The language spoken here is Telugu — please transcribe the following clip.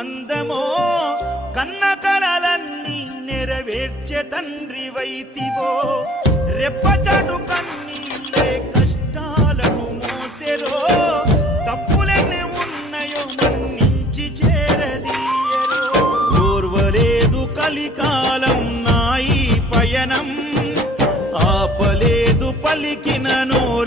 అందమో కన్న కలలన్నీ నెరవేర్చే తండ్రి వైతివో రెప్పచాటు కన్నీళ్ళే కష్టాలను మోసెరో తప్పులెన్ని ఉన్నాయో మన్నించి చేరదీయరో ఓర్వలేదు కలికాలం నాయి పయనం ఆపలేదు పలికిన నోరు